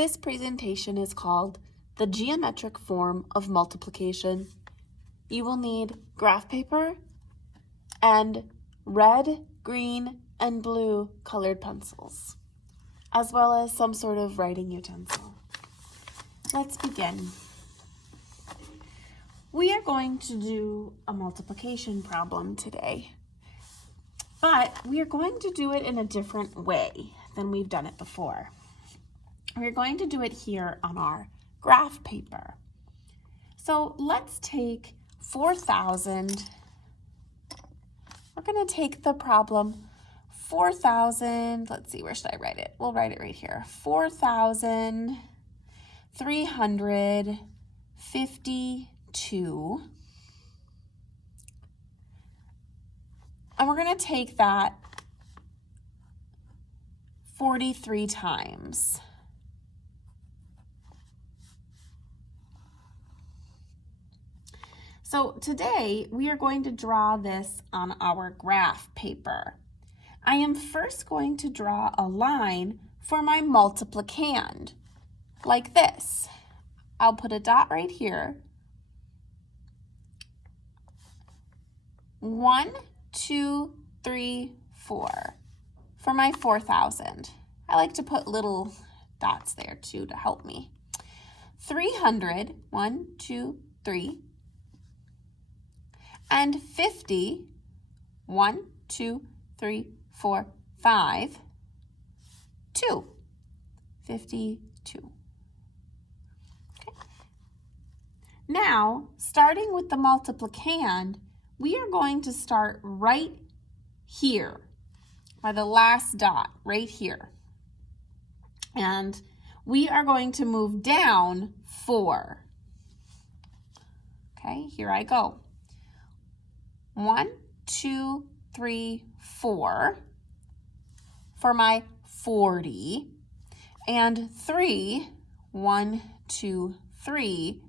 This presentation is called The Geometric Form of Multiplication. You will need graph paper and red, green, and blue colored pencils, as well as some sort of writing utensil. Let's begin. We are going to do a multiplication problem today, but we are going to do it in a different way than we've done it before. We're going to do it here on our graph paper. So let's take 4,000. We're going to take the problem 4,000. Let's see, where should I write it? We'll write it right here. 4,352. And we're going to take that 43 times. So today we are going to draw this on our graph paper. I am first going to draw a line for my multiplicand, like this. I'll put a dot right here. 1, 2, 3, 4 for my 4,000. I like to put little dots there too to help me. 300, 1, 2, 3. And 50, 1, 2, 3, 4, 5, 2, 52. Okay. Now, starting with the multiplicand, we are going to start right here by the last dot, right here. And we are going to move down 4. Okay, here I go. 1, 2, 3, 4 for my 40, and 3, 1, 2, 3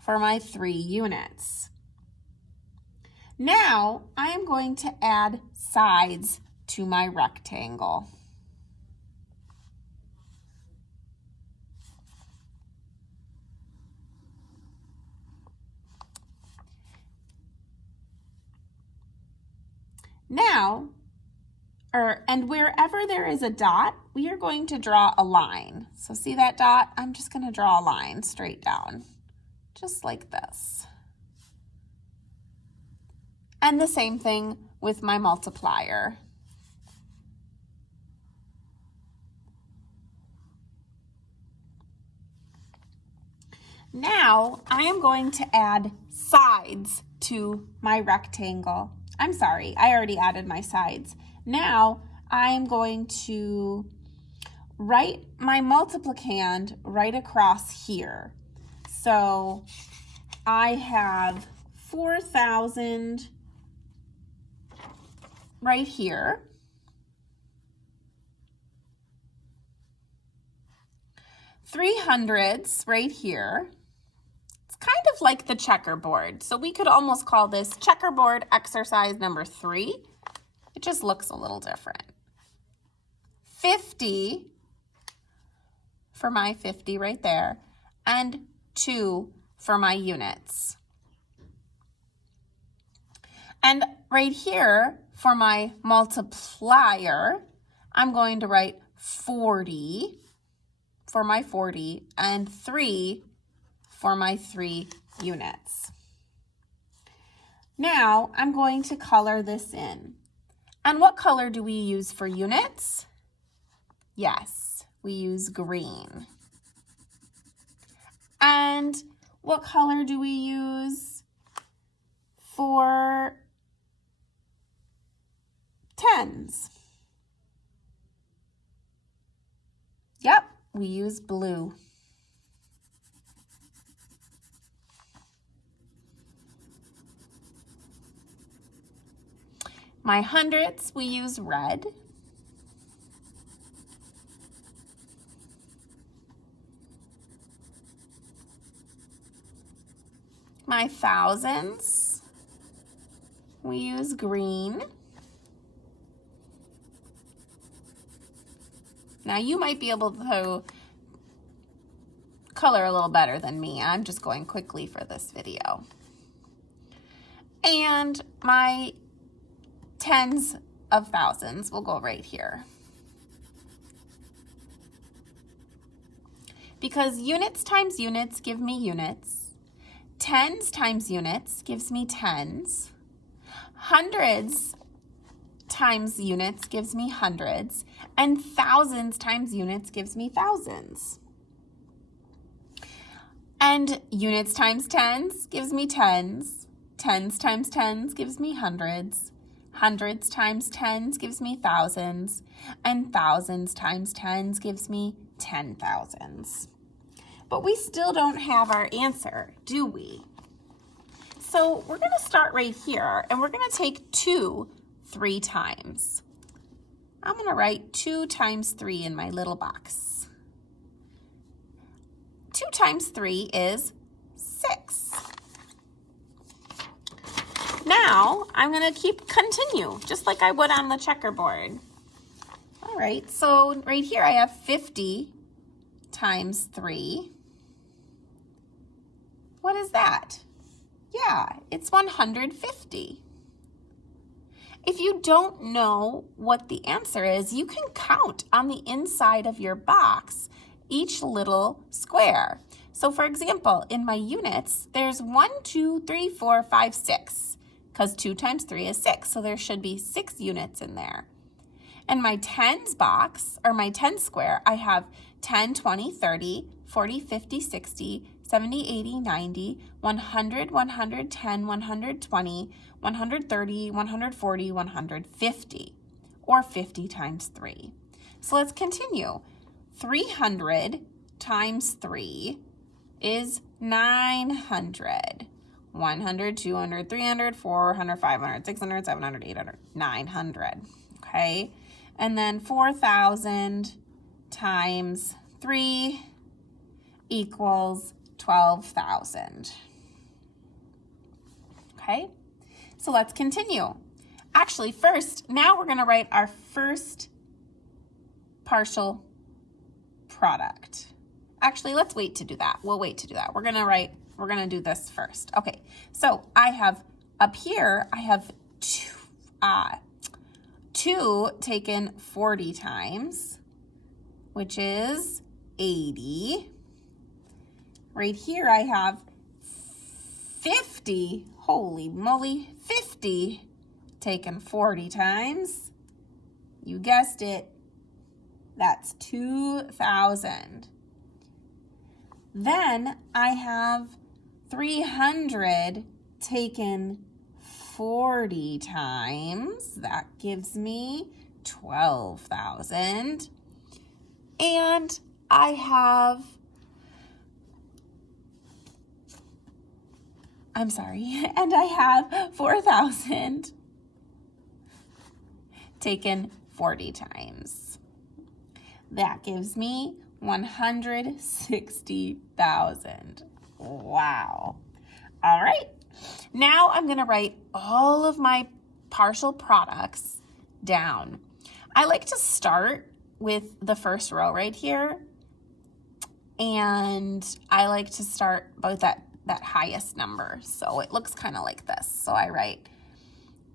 for my 3 units. Now I am going to add sides to my rectangle. Now, and wherever there is a dot, we are going to draw a line. So see that dot? I'm just going to draw a line straight down, just like this. And the same thing with my multiplier. Now, I am going to add sides to my rectangle. I'm sorry, I already added my sides. Now I'm going to write my multiplicand right across here. So I have 4,000 right here. 300s right here. Kind of like the checkerboard. So we could almost call this checkerboard exercise number 3. It just looks a little different. 50 for my 50 right there, and 2 for my units. And right here for my multiplier, I'm going to write 40 for my 40 and 3 for my 3 units. Now I'm going to color this in. And what color do we use for units? Yes, we use green. And what color do we use for tens? Yep, we use blue. My hundreds, we use red. My thousands, we use green. Now you might be able to color a little better than me. I'm just going quickly for this video. And my tens of thousands will go right here. Because units times units give me units. Tens times units gives me tens. Hundreds times units gives me hundreds. And thousands times units gives me thousands. And units times tens gives me tens. Tens times tens gives me hundreds. Hundreds times tens gives me thousands. And thousands times tens gives me 10,000s. But we still don't have our answer, do we? So we're going to start right here, and we're going to take 2 3 times. I'm going to write 2 times 3 in my little box. 2 times 3 is 6. Now I'm going to continue, just like I would on the checkerboard. All right, so right here I have 50 times 3. What is that? Yeah, it's 150. If you don't know what the answer is, you can count on the inside of your box each little square. So for example, in my units, there's 1, 2, 3, 4, 5, 6, because 2 times 3 is 6, so there should be 6 units in there. In my tens box, or my tens square, I have 10, 20, 30, 40, 50, 60, 70, 80, 90, 100, 110, 120, 130, 140, 150, or 50 times 3. So let's continue. 300 times 3 is 900. 100, 200, 300, 400, 500, 600, 700, 800, 900. Okay? And then 4,000 times 3 equals 12,000. Okay? So let's continue. Actually, first, now we're going to write our first partial product. Actually, let's wait to do that. We'll wait to do that. We're going to do this first. Okay, so I have, up here, I have 2 taken 40 times, which is 80. Right here, I have 50, holy moly, 50 taken 40 times. You guessed it, that's 2,000. Then I have 300 taken 40 times. That gives me 12,000. And I have, and I have 4,000 taken 40 times. That gives me 160,000. Wow. All right. Now I'm going to write all of my partial products down. I like to start with the first row right here. And I like to start with that highest number. So it looks kind of like this. So I write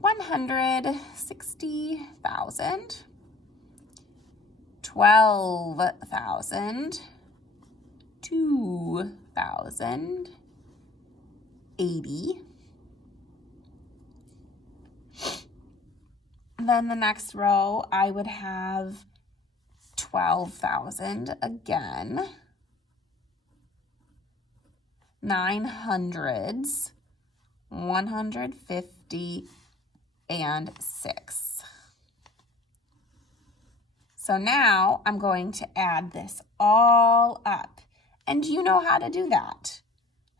160,000. 12,000, 2,000, 80. Then the next row, I would have 12,000 again, 900s, 150, and 6. So now I'm going to add this all up. And you know how to do that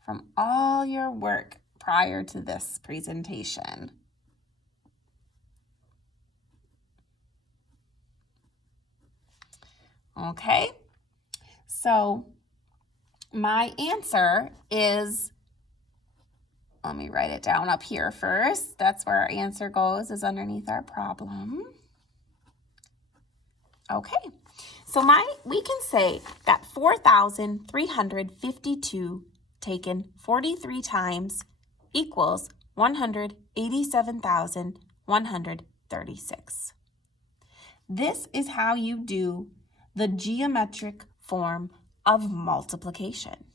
from all your work prior to this presentation. Okay, so my answer is, let me write it down up here first. That's where our answer goes, is underneath our problem. Okay, So we can say that 4,352 taken 43 times equals 187,136. This is how you do the geometric form of multiplication.